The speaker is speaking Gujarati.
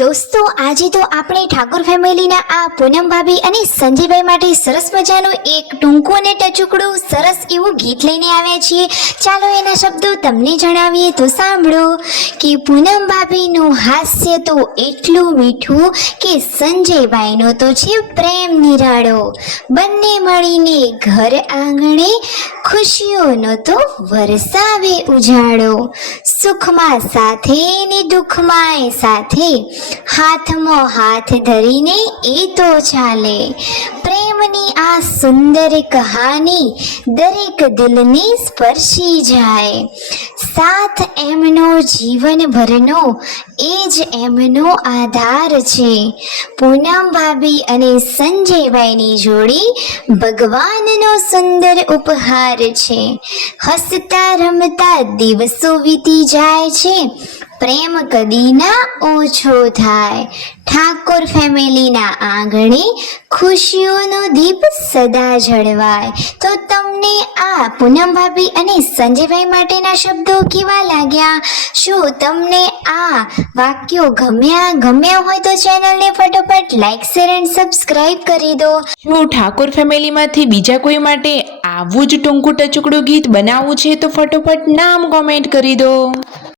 દોસ્તો, આજે તો આપણે ઠાકોર ફેમિલીના આ પૂનમ ભાભી અને સંજયભાઈ માટે સરસ મજાનું એક ટૂંકું અને ટચુકડું સરસ એવું ગીત લઈને આવ્યા છીએ. ચાલો એના શબ્દો તમને જણાવીએ તો સાંભળો કે પૂનમ ભાભીનું હાસ્ય તો એટલું મીઠું કે સંજયભાઈનો તો છે પ્રેમ નિરાળો. બંને મળીને ઘર આંગણે ખુશીઓનો તો વરસાવે ઉજાળો. સુખમાં સાથે ને દુઃખમાં સાથે, હાથમાં હાથ ધરીને એ તો ચાલે. પ્રેમની આ સુંદર કહાની દરેક દિલને સ્પર્શી જાય. સાથ એમનો જીવનભરનો એ જ એમનો આધાર છે. પૂનમ ભાભી અને સંજયભાઈની જોડી ભગવાનનો સુંદર ઉપહાર છે. હસતા રમતા દિવસો વીતી જાય છે, પ્રેમ કદી ના ઓછો થાય. ઠાકોર ફેમિલીના આંગણે ખુશીઓનો દીપ સદા જળવાય. તો તમને આ પૂનમ ભાભી અને સંજયભાઈ માટેના શબ્દો કેવા લાગ્યા? શું તમને આ વાક્યો ગમ્યા હોય તો ચેનલને ફટોફટ લાઈક, શેર એન્ડ સબસ્ક્રાઇબ કરી દો. શું ઠાકોર ફેમિલીમાંથી બીજા કોઈ માટે આવું જ ટૂંકું ટચુકડું ગીત બનાવવું છે તો ફટોફટ નામ કોમેન્ટ કરી દો.